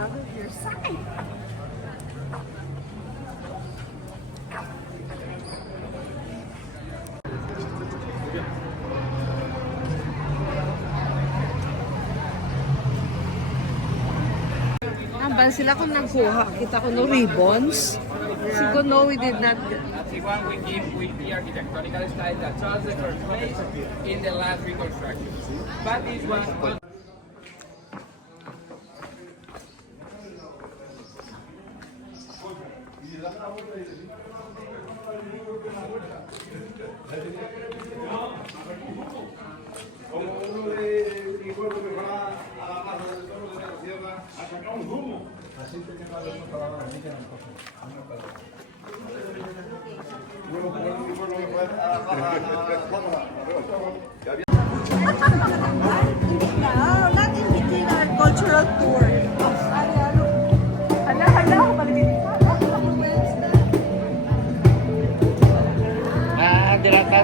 out of your sight. Naban sila kung nagkuha. Kita ko no ribbons. Siguro no, we did not. That's the one we give with the architectonical style that shows the first place in the last reconstruction. But this one. Como uno de igual que va a la plaza del toro de la sierra a sacar un zumo. Así te queda la palabra, a mí que no coge. Luego, como el uniforme que fue a la plaza, No, not in between our cultural tour. Hala, hala, balikin ka. Dirata.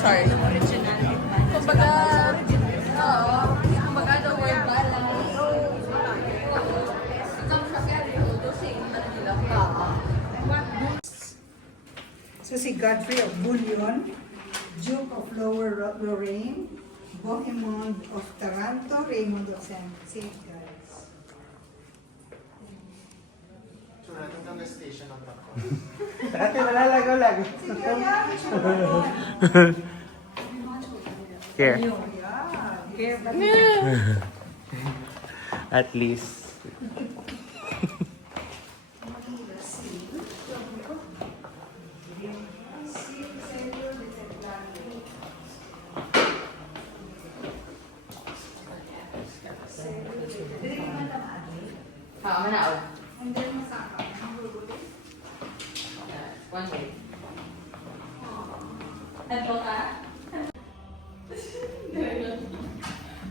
Sorry. Kumbaga, oo. Kumbaga, the word balance. So si Godfrey of Bouillon, Duke of Lower Lorraine, Bohemond of Taranto, Raymond of St. Giles. Dati malalago lang. Sige, yeah, which one? Here. Yeah, At least. and then masaka. One way. Ito ka?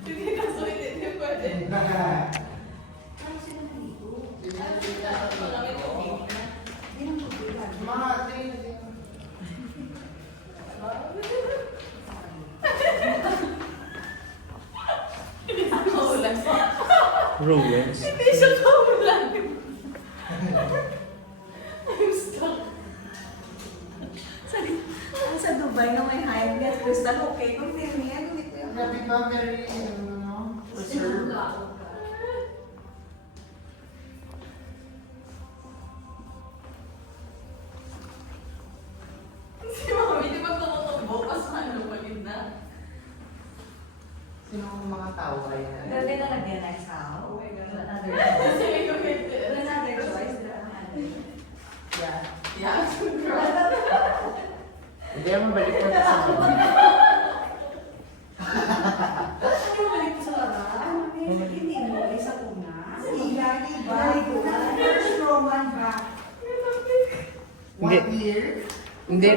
Hindi na so hindi pwede. Ruins. Hindi siya kaulan. I'm stuck. Sa Dubai na may high-net crystal, okay, kung yan, ito yung Grabe ba, very, preserved. Si Mami, di ba tumutubo? Pasano maganda? Sino ang mga tao kaya? Dati na lagyan na sa Oh my God. another Kasi may kumete. choice. Yeah. Yeah, Hindi, mabalik na sa mga. Ano balik sa hindi mo, isa una. Ilagi ba? First Roman ba? Hindi. What year? Hindi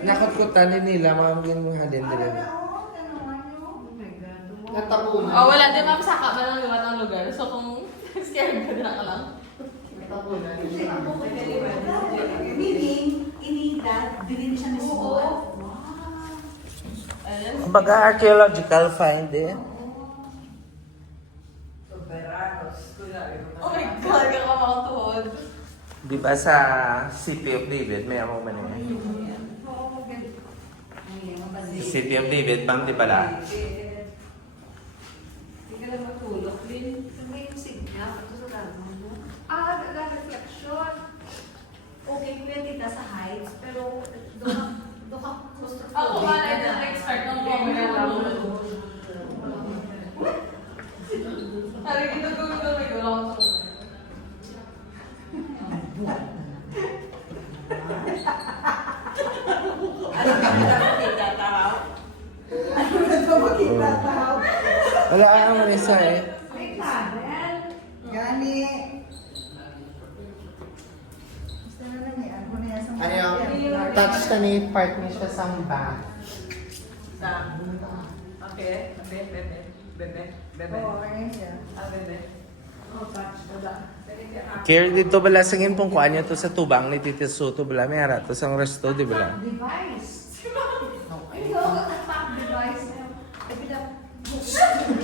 nakutkutan din nila, mga halin Ah, nila. oo, gano'n, no? Oh my God. Natapunan. Oh, wala din ma'am, saka ba lang lumat ang lugar? So kung scared ka na ka lang. Natapunan. Meaning, inida, bilhin siya ng suot. Ayan. Kumbaga archaeological find eh. Oh my God, kakamakatuhod. Di ba sa City of David, may among man yun. City of David, ma'am, di pala? Hindi ka lang matulog, Lynn. May signal. Ito sa lamang mo. Reflection. Okay, kuya kita sa heights, pero doon ka gusto ko. Ako ba na nag-start ng camera lang? Sabi kita gawin ko may gulong ko. Ano na ito makita tao? Wala ka naman isa eh. May panel. Gani. Gusto na lang yan. Ano na yan sa Ano yung touch na ni part niya siya sa back. Okay. Bebe. Oo, ayun siya. Bebe. Oh, touch. Wala. Care dito bala singin pong kuan niya to sa tubang ni Titi Soto bala may hara to sang resto di bala. Device. Ayun, ang pack device.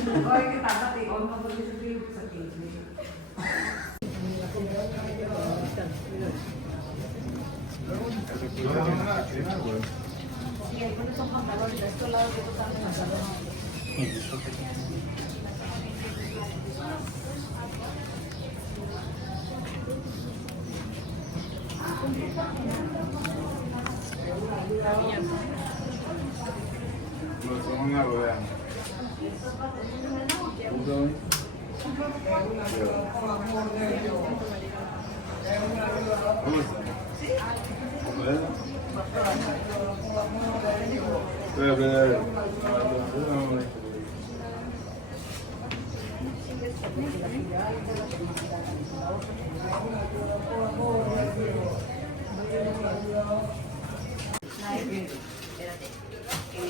Oy, kita pati. On mo sa TV. Sige, kung ito pang kalor, gusto lang dito sa akin ang salon. Nuestro mangarro, vean.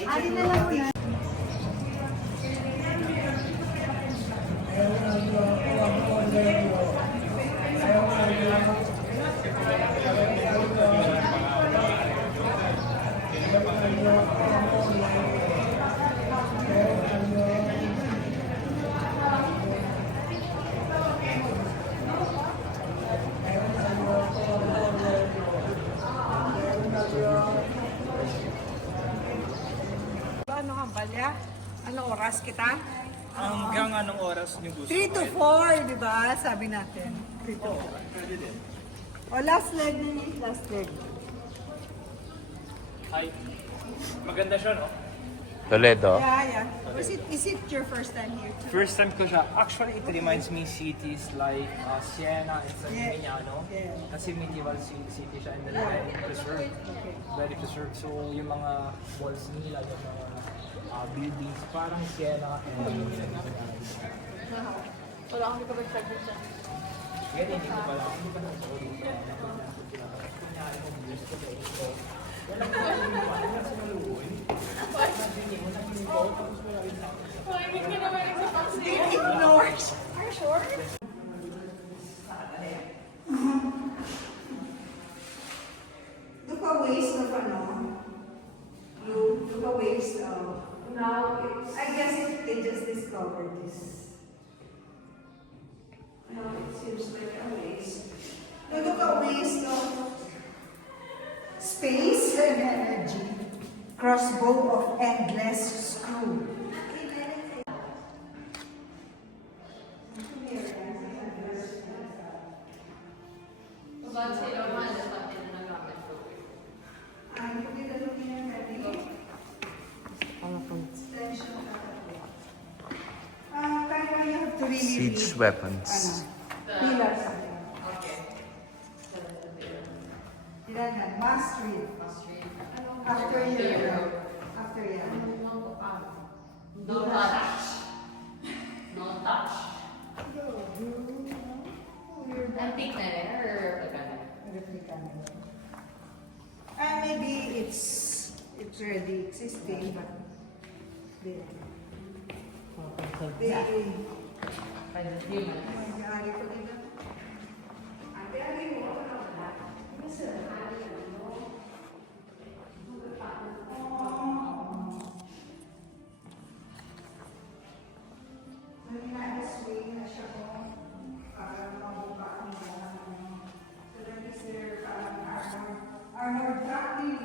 Alin na lang yan. Ano ang balya? Anong oras kita? Hanggang anong oras niyo gusto? 3 to 4, di ba? Sabi natin. 3 to 4. O, last leg na yun. Last leg. Hi. Maganda siya, no? Toledo. Yeah. Is it your first time here too? First time ko siya. Actually, it reminds me cities like Siena and San Yeah. Gimignano. Yeah. Kasi medieval city siya and then very preserved. Very preserved. So, yung mga walls nila, yung mga buildings, parang Siena and San Gimignano. Wala akong kapag-start siya. Yan, hindi ko pala. Hindi ko pala sa ulo. Kunyari mo, years ko ito. Wala ko pala yung paano nga sinaluhoy. Ignores. Are you sure? Look a waste of ano. Look a waste of. Now, I guess they just discovered this. Now it seems like a waste. Look a waste of space and energy. Crossbow of endless screw. Siege weapons. Pillars. Must read. After year. After year. No touch. No touch. Antique na rin or replica na rin? Replica na yun. Maybe it's already existing, but they may-ari ko dito. May-ari mo. Yes, sir. Swing na siya ko para mabuka ang mga so that is their Arnold Tracking.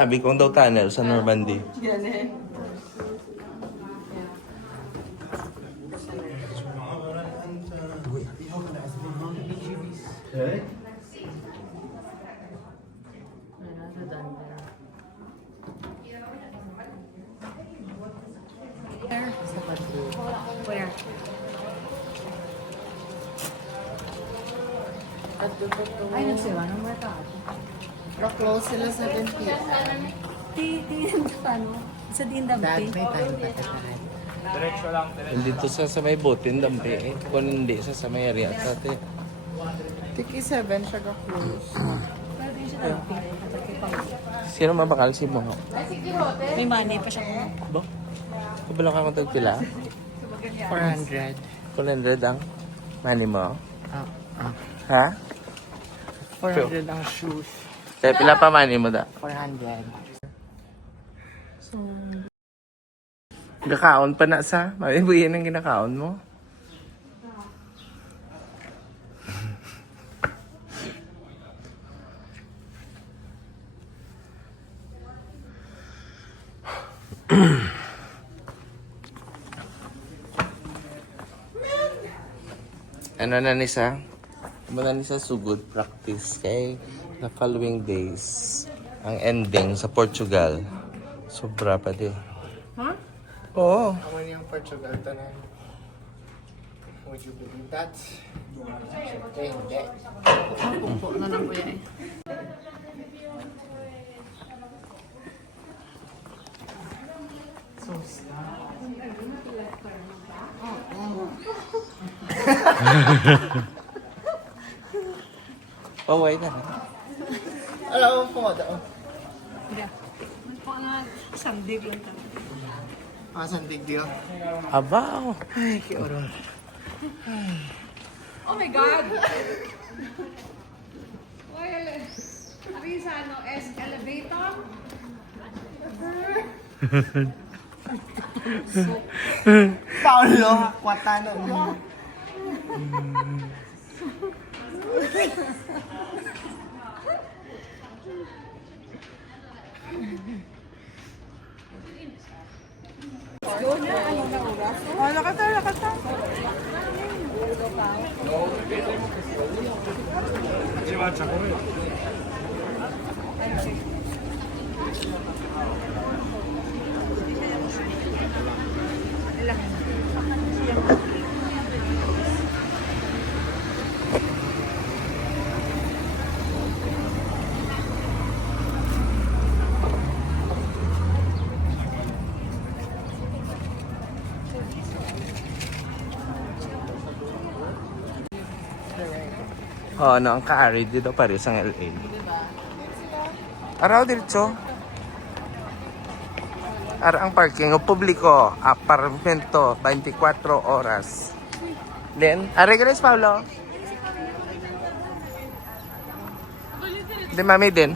Abi kong daw tunnel sa Normandy. Yan eh. Where? Ay, nagsiwa ng merkado. Close sila 7 p.m. Paano? Sa Dindam Dad, may time pa tayo. Diretso lang, diretso. Dito sa may botin, dampi eh. Kung hindi sa may area at ate. Tiki 7 siya ka-close. Pwede siya damping. Sino mabakal si Bungo? May money pa siya. Bo? Kabalong ka kong tagtila? 400. 400 ang money mo? Ah. Ha? 400 ang shoes. Kaya pila pa money mo da? 400. Gakaon pa na sa? Mabibuyin ang ginakaon mo? Ano na ni sa? Ano na ni sa sugod practice kay the following days ang ending sa Portugal. Sobra pa din. Ha? Oo. Ako yung Portugal to na. Would you believe that? Siyempre, hindi. Pupo na lang po yan eh. Paway na. Alam mo po, daw. Sandig lang tayo. Sandig deal. Aba, Ay, kiorong. Oh my God! Well, Risa, no, elevator? Paulo, kwatano. oh, ano ang ka-arid dito pares ang LA. Araw diretso. Ara ang parking o publiko, apartamento 24 oras. Then, guys, Paulo. Di mami din.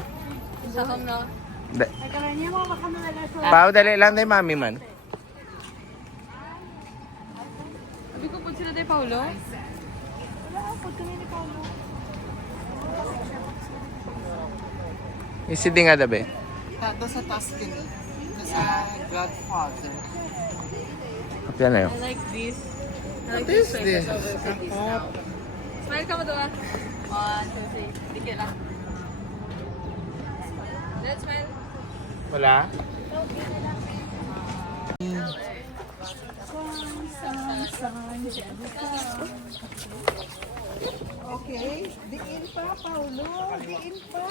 Sa home na. Pao, dali lang na mami man. Sabi ko po sila tayo, Paulo? Isi di nga dabi. Tato sa Tuscany. Sa Godfather. Kapya na yun. I like this. I like What is way this? better. Smile ka mo doon. 1, 2, 3. Dikit lang. Let's smile. Wala? Okay, diin pa, Paulo. Diin pa.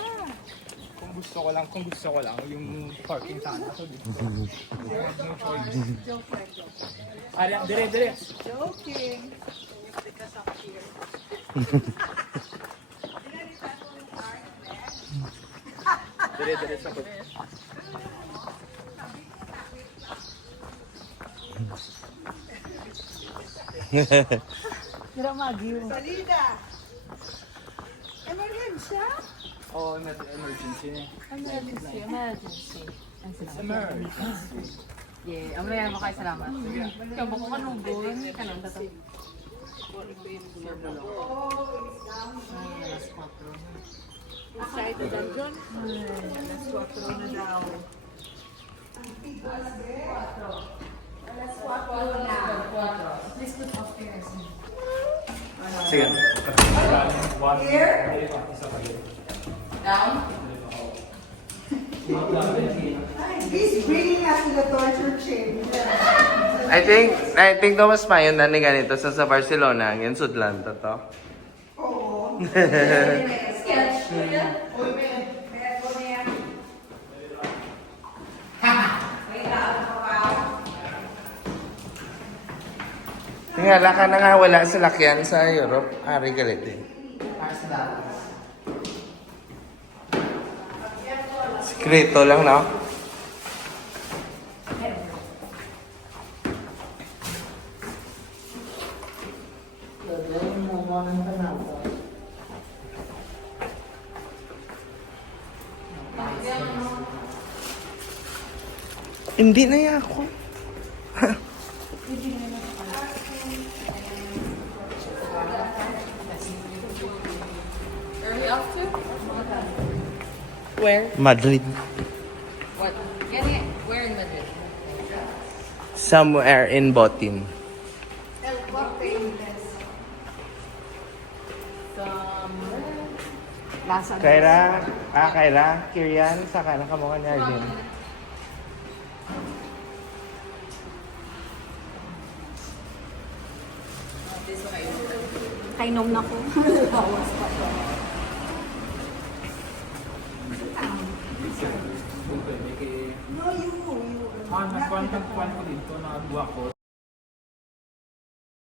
Kung gusto ko lang, yung parking sana. So, no choice. Dire. Joking. Dire sa ko. Salida. Emergensya? Oh, emergency na. Emergency. It's emergency. Yeah, amaya mo kayo salamat. Ikaw ba kung anong buwan? Kanang tato. Excited ang John. Alas 4 na daw. Sige. Here? He's bringing us to the torture chamber. I think Thomas Mayon na ni ganito sa Barcelona. Yan sudlan to to. Oo. Tingala ka na nga wala sa lakyan sa Europe. Ari galit eh. Sikreto lang, no? Hindi na yan ako. Where are we off to? Where? Madrid. What? Where in Madrid? Somewhere in Botin. Lasa. Kaira, Kirian, saka nakamukha ni Arjun. Kainom na ko. Bawas pa to. No, you. Nagkuhan ko dito na 2 ako.